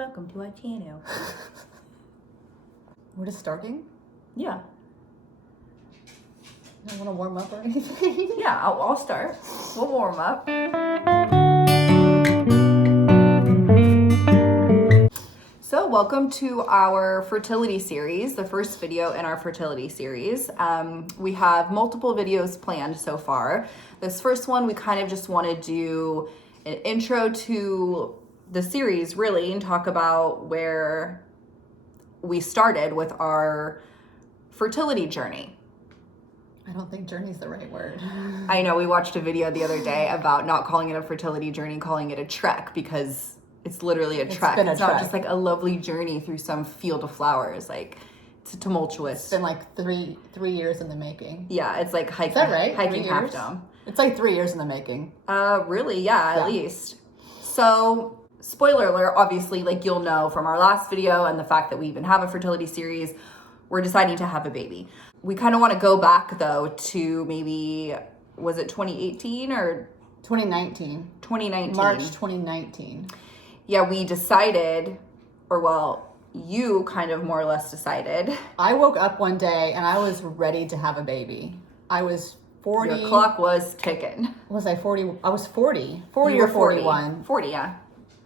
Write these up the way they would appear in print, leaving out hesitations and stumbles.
Welcome to our channel. We're just starting? Yeah. You don't want to warm up or anything? Yeah, I'll start. We'll warm up. So welcome to our fertility series, the first video in our fertility series. We have multiple videos planned so far. This first one, we kind of just want to do an intro to the series, really, and talk about where we started with our fertility journey. I don't think journey's the right word. I know, we watched a video the other day about not calling it a fertility journey, calling it a trek, because it's literally a trek. It's not just like a lovely journey through some field of flowers. Like, it's tumultuous. It's been like three years in the making. Yeah, it's like hiking. Is that right? Hiking Half Dome. It's like 3 years in the making. Really? Yeah, at least. So, spoiler alert, obviously, like you'll know from our last video and the fact that we even have a fertility series, we're deciding to have a baby. We kind of want to go back, though, to maybe, was it 2018 or? 2019. 2019. March 2019. Yeah, we decided, or well, you kind of more or less decided. I woke up one day and I was ready to have a baby. I was 40. Your clock was ticking. Was I 40? I was 40. 40 or 41. 40, yeah.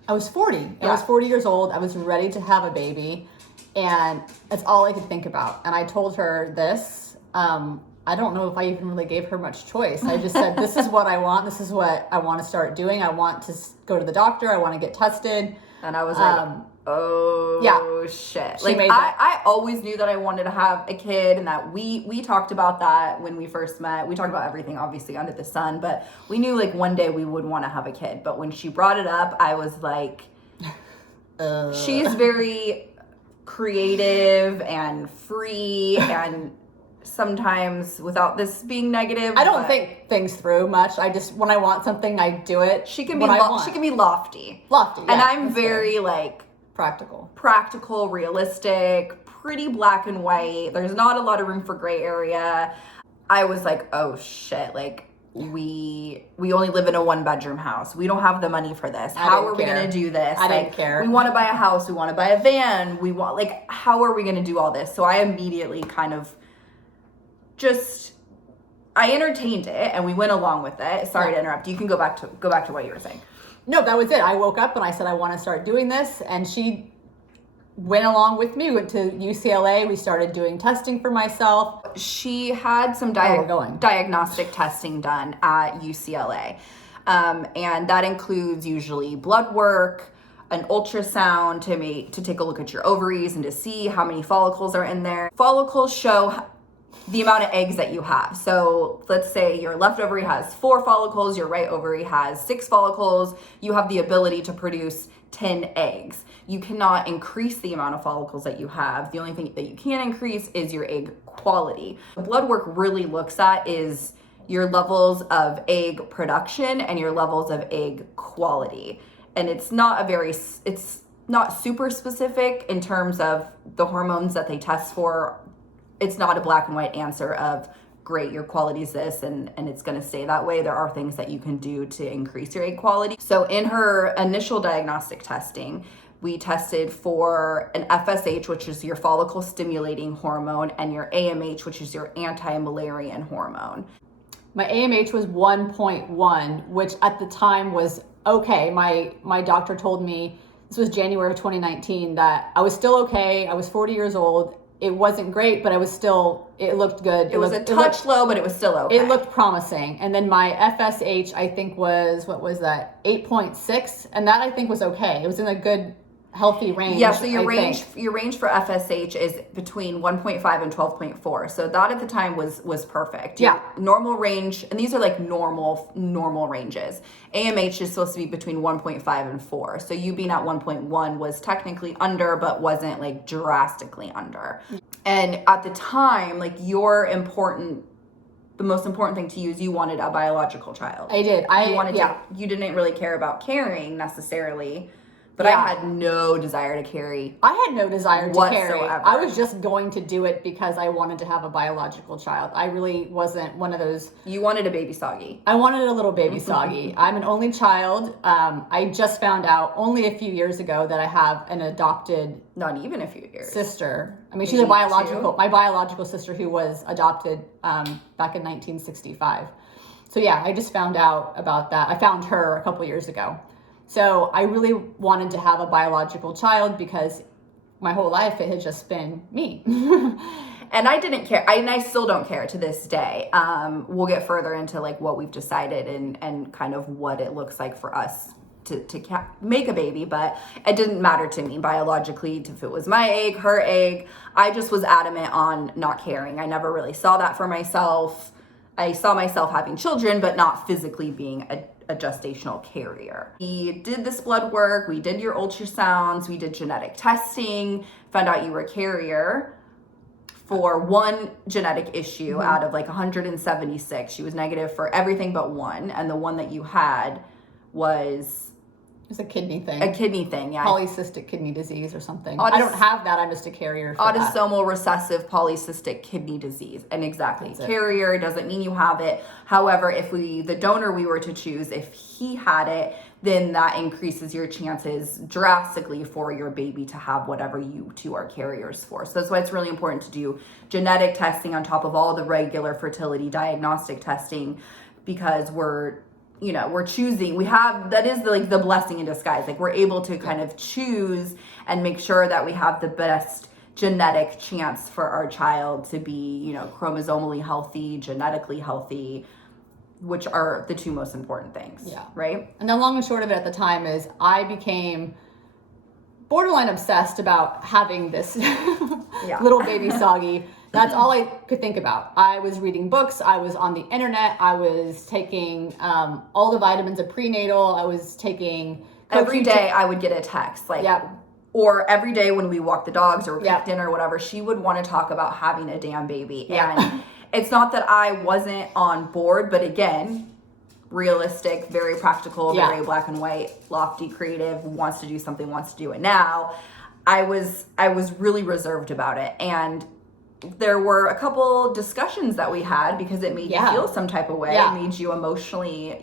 I was 40. Yeah. I was 40 years old. I was ready to have a baby. And that's all I could think about. And I told her this. I don't know if I even really gave her much choice. I just said, this is what I want. This is what I want to start doing. I want to go to the doctor. I want to get tested. And I was like, oh, yeah. Shit. Like, I always knew that I wanted to have a kid, and that we talked about that when we first met. We talked about everything, obviously, under the sun. But we knew, like, one day we would want to have a kid. But when she brought it up, I was like, she's very creative and free and sometimes, without this being negative, I don't think things through much. I just, when I want something, I do it. She can be lofty, yeah, and I'm very like practical, realistic, pretty black and white. There's not a lot of room for gray area. I was like, oh shit, like we only live in a 1-bedroom house. We don't have the money for this. How are we gonna do this? I didn't care. We want to buy a house. We want to buy a van. We want, like, how are we gonna do all this? So I immediately kind of I entertained it and we went along with it. Sorry to interrupt. You can go back to what you were saying. No, that was it. I woke up and I said, I want to start doing this. And she went along with me. We went to UCLA. We started doing testing for myself. She had some diagnostic testing done at UCLA. And that includes usually blood work, an ultrasound to take a look at your ovaries and to see how many follicles are in there. Follicles show the amount of eggs that you have. So let's say your left ovary has 4 follicles, your right ovary has 6 follicles. You have the ability to produce 10 eggs. You cannot increase the amount of follicles that you have. The only thing that you can increase is your egg quality. What blood work really looks at is your levels of egg production and your levels of egg quality. And it's not super specific in terms of the hormones that they test for. It's not a black and white answer of, great, your quality is this and it's going to stay that way. There are things that you can do to increase your egg quality. So in her initial diagnostic testing, we tested for an FSH, which is your follicle stimulating hormone, and your AMH, which is your anti-Müllerian hormone. My AMH was 1.1, which at the time was okay. My doctor told me, this was January of 2019, that I was still okay. I was 40 years old. It wasn't great, but it looked good. It was a touch low, but it was still okay. It looked promising. And then my FSH, I think was, 8.6? And that I think was okay. It was in a good, healthy range. Yeah, so your range for FSH is between 1.5 and 12.4. So that at the time was perfect. Yeah. Normal range, and these are like normal ranges. AMH is supposed to be between 1.5 and 4. So you being at 1.1 was technically under, but wasn't like drastically under. And at the time, like the most important thing to you is you wanted a biological child. I did. You didn't really care about carrying necessarily, But I had no desire to carry. I had no desire to carry. Whatsoever. I was just going to do it because I wanted to have a biological child. I really wasn't one of those. You wanted a baby soggy. I wanted a little baby soggy. I'm an only child. I just found out only a few years ago that I have an adopted. Not even a few years. Sister. I mean, she's my biological sister who was adopted back in 1965. So yeah, I just found out about that. I found her a couple years ago. So I really wanted to have a biological child because my whole life it had just been me. And I didn't care. And I still don't care to this day. We'll get further into like what we've decided and kind of what it looks like for us to make a baby. But it didn't matter to me biologically if it was my egg, her egg. I just was adamant on not caring. I never really saw that for myself. I saw myself having children, but not physically being a gestational carrier. We did this blood work, we did your ultrasounds, we did genetic testing, found out you were a carrier for one genetic issue out of like 176. She was negative for everything but one, and the one that you had was... It's a kidney thing. A kidney thing, yeah. Polycystic kidney disease or something. I don't have that, I'm just a carrier for autosomal recessive polycystic kidney disease. And exactly, carrier doesn't mean you have it. However, if the donor we were to choose, if he had it, then that increases your chances drastically for your baby to have whatever you two are carriers for. So that's why it's really important to do genetic testing on top of all the regular fertility diagnostic testing, because we're choosing, that is the blessing in disguise. Like we're able to kind of choose and make sure that we have the best genetic chance for our child to be, chromosomally healthy, genetically healthy, which are the two most important things. Yeah. Right? And the long and short of it at the time is I became borderline obsessed about having this little baby soggy. That's all I could think about. I was reading books. I was on the internet. I was taking all the vitamins of prenatal. I was taking... Every day I would get a text. Or every day when we walked the dogs or cooked dinner or whatever, she would want to talk about having a damn baby. And it's not that I wasn't on board, but again, realistic, very practical, very black and white, lofty, creative, wants to do something, wants to do it now. I was really reserved about it. And there were a couple discussions that we had because it made you feel some type of way. It made you emotionally,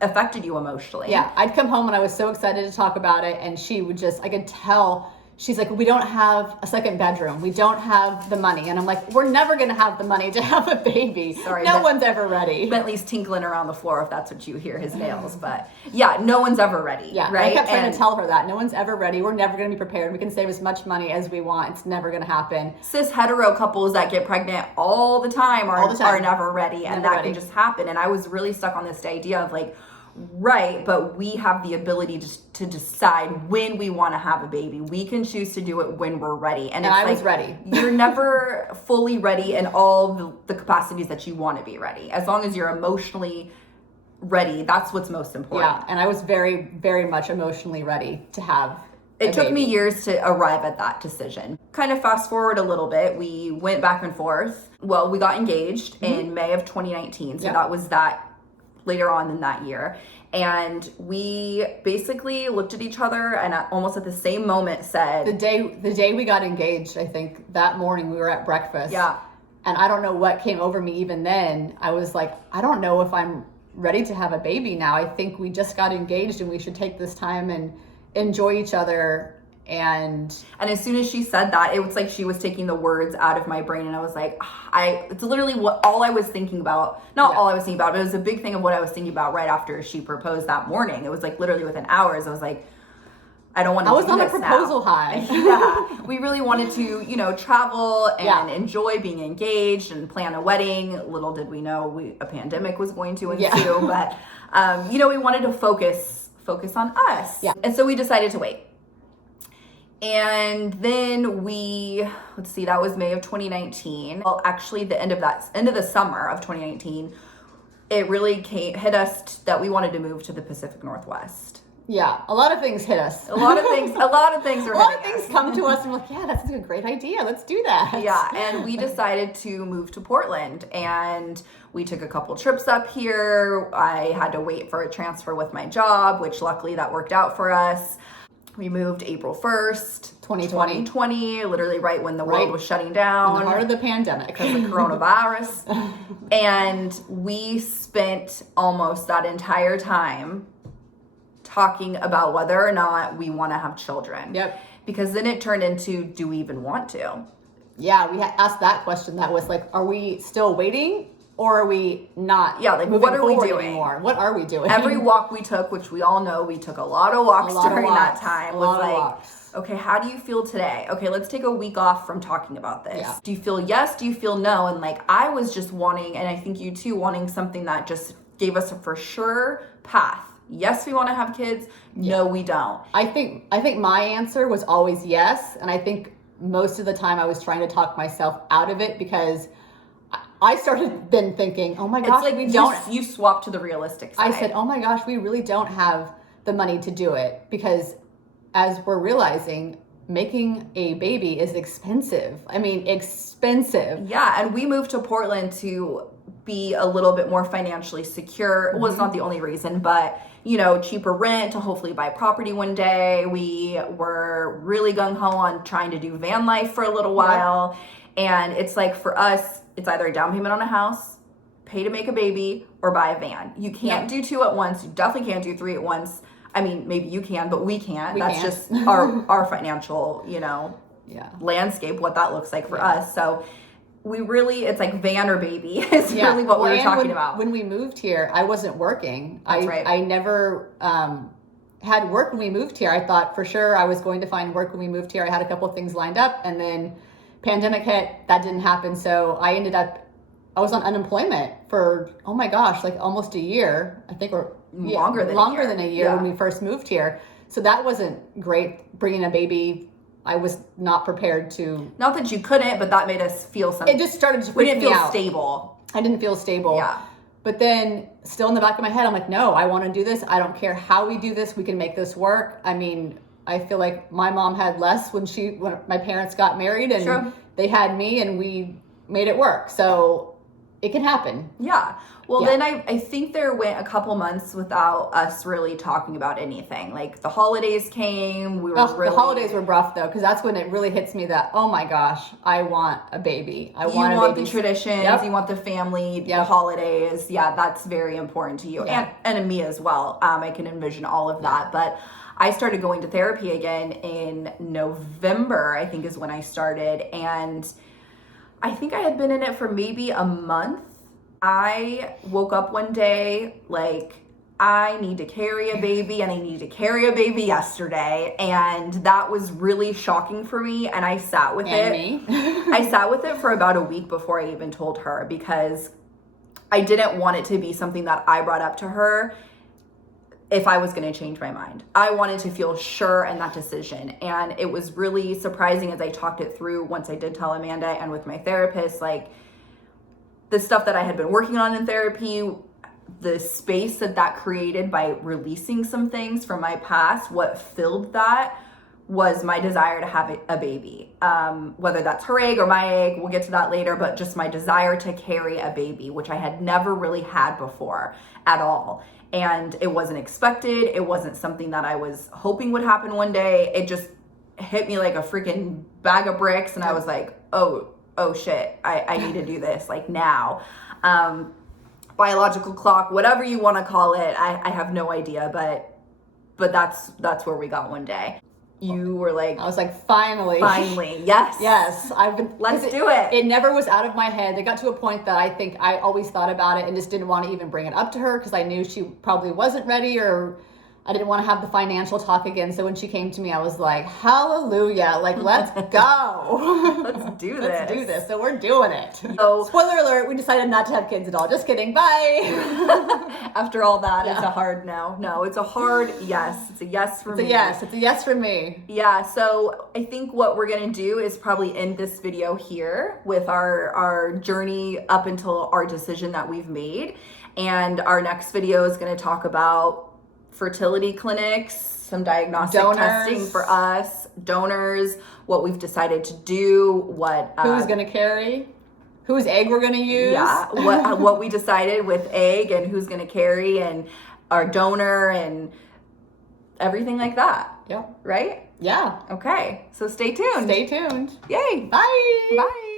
affected you emotionally. Yeah, I'd come home and I was so excited to talk about it, and she would I could tell, she's like, we don't have a second bedroom. We don't have the money. And I'm like, we're never going to have the money to have a baby. Sorry. No one's ever ready. Bentley's tinkling around the floor if that's what you hear, his nails. But yeah, no one's ever ready. Yeah, right? I kept trying to tell her that. No one's ever ready. We're never going to be prepared. We can save as much money as we want. It's never going to happen. Cis hetero couples that get pregnant all the time are never ready. And that can just happen. And I was really stuck on this idea of right, but we have the ability to decide when we want to have a baby. We can choose to do it when we're ready. And I was ready. You're never fully ready in all the capacities that you want to be ready. As long as you're emotionally ready, that's what's most important. Yeah, and I was very, very much emotionally ready to have It took me years to arrive at that decision. Kind of fast forward a little bit, we went back and forth. Well, we got engaged in May of 2019, so that was that later on in that year. And we basically looked at each other and almost at the same moment said... The day we got engaged, I think, that morning we were at breakfast. Yeah. And I don't know what came over me even then. I was like, I don't know if I'm ready to have a baby now. I think we just got engaged and we should take this time and enjoy each other. And as soon as she said that, it was like she was taking the words out of my brain, and I was like, it's literally all I was thinking about. Not all I was thinking about, but it was a big thing of what I was thinking about right after she proposed that morning. It was like literally within hours. I was like, I don't want to do this now. I was on a proposal high. Yeah. We really wanted to, travel and enjoy being engaged and plan a wedding. Little did we know a pandemic was going to ensue, but we wanted to focus on us. Yeah. And so we decided to wait. And then that was May of 2019. Well, actually the end of the summer of 2019, it really hit us that we wanted to move to the Pacific Northwest. Yeah, a lot of things hit us. A lot of things come to us and we're like, yeah, that's a great idea. Let's do that. Yeah, and we decided to move to Portland, and we took a couple trips up here. I had to wait for a transfer with my job, which luckily that worked out for us. We moved April 1st, 2020, literally right when the world was shutting down. In the heart of the pandemic. Because of coronavirus. And we spent almost that entire time talking about whether or not we want to have children. Yep. Because then it turned into, do we even want to? Yeah, we asked that question. That was like, are we still waiting? Or are we not? Yeah, like what are we doing anymore? What are we doing? Every walk we took, which we all know, we took a lot of walks during that time, was like, okay, how do you feel today? Okay, let's take a week off from talking about this. Yeah. Do you feel yes? Do you feel no? And like, I was just wanting, and I think you too, wanting something that just gave us a for sure path. Yes, we want to have kids. No, we don't. I think my answer was always yes, and I think most of the time I was trying to talk myself out of it because I started then thinking, oh my gosh, it's like we don't. You swap to the realistic side. I said, oh my gosh, we really don't have the money to do it because as we're realizing, making a baby is expensive. I mean, expensive. Yeah, and we moved to Portland to be a little bit more financially secure. Well, it's not the only reason, but you know, cheaper rent to hopefully buy property one day. We were really gung-ho on trying to do van life for a little while. Yeah. And it's like for us, it's either a down payment on a house, pay to make a baby, or buy a van. You can't do two at once. You definitely can't do three at once. I mean, maybe you can, but we can't. That's just our financial, you know, landscape, what that looks like for us. So we really, it's like van or baby is really what we were talking about. When we moved here, I wasn't working. That's right. I never had work when we moved here. I thought for sure I was going to find work when we moved here. I had a couple of things lined up, and then pandemic hit. That didn't happen. So I was on unemployment for, oh my gosh, like almost a year. I think longer than a year when we first moved here. So that wasn't great, bringing a baby. I was not prepared to. Not that you couldn't, but that made us feel something. It just started to freak me out. We didn't feel stable. I didn't feel stable. Yeah. But then still in the back of my head, I'm like, no, I want to do this. I don't care how we do this. We can make this work. I mean, I feel like my mom had less when my parents got married, and they had me, and we made it work. So it can happen. Yeah. Well, then I think there went a couple months without us really talking about anything. Like the holidays came, the holidays were rough though, because that's when it really hits me that, oh my gosh, I want a baby. You want the traditions, you want the family, the holidays. Yeah, that's very important to you, and me as well. I can envision all of that, but I started going to therapy again in November, I think is when I started, and I think I had been in it for maybe a month. I woke up one day like, I need to carry a baby, and I need to carry a baby yesterday, and that was really shocking for me, and I sat with it. I sat with it for about a week before I even told her, because I didn't want it to be something that I brought up to her if I was going to change my mind. I wanted to feel sure in that decision. And it was really surprising as I talked it through once I did tell Amanda and with my therapist, like the stuff that I had been working on in therapy, the space that created by releasing some things from my past, what filled that was my desire to have a baby. Whether that's her egg or my egg, we'll get to that later, but just my desire to carry a baby, which I had never really had before at all. And it wasn't expected. It wasn't something that I was hoping would happen one day. It just hit me like a freaking bag of bricks. And I was like, oh shit, I need to do this like now. Biological clock, whatever you want to call it. I have no idea, but that's where we got one day. You were like, I was like, finally, yes, let's do it. It never was out of my head. It got to a point that I think I always thought about it and just didn't want to even bring it up to her because I knew she probably wasn't ready, or I didn't want to have the financial talk again. So when she came to me, I was like, hallelujah, like, let's go. Let's do this. Let's do this. So we're doing it. So, spoiler alert, we decided not to have kids at all. Just kidding. Bye. After all that, it's a hard no. No, it's a hard yes. It's a yes for me. It's a yes for me. Yeah, so I think what we're going to do is probably end this video here with our journey up until our decision that we've made. And our next video is going to talk about fertility clinics, some diagnostic testing for us, donors, what we've decided to do, who's going to carry, whose egg we're going to use. Yeah, what we decided with egg and who's going to carry and our donor, and everything like that. Yeah. Right? Yeah. Okay. So stay tuned. Stay tuned. Yay. Bye. Bye.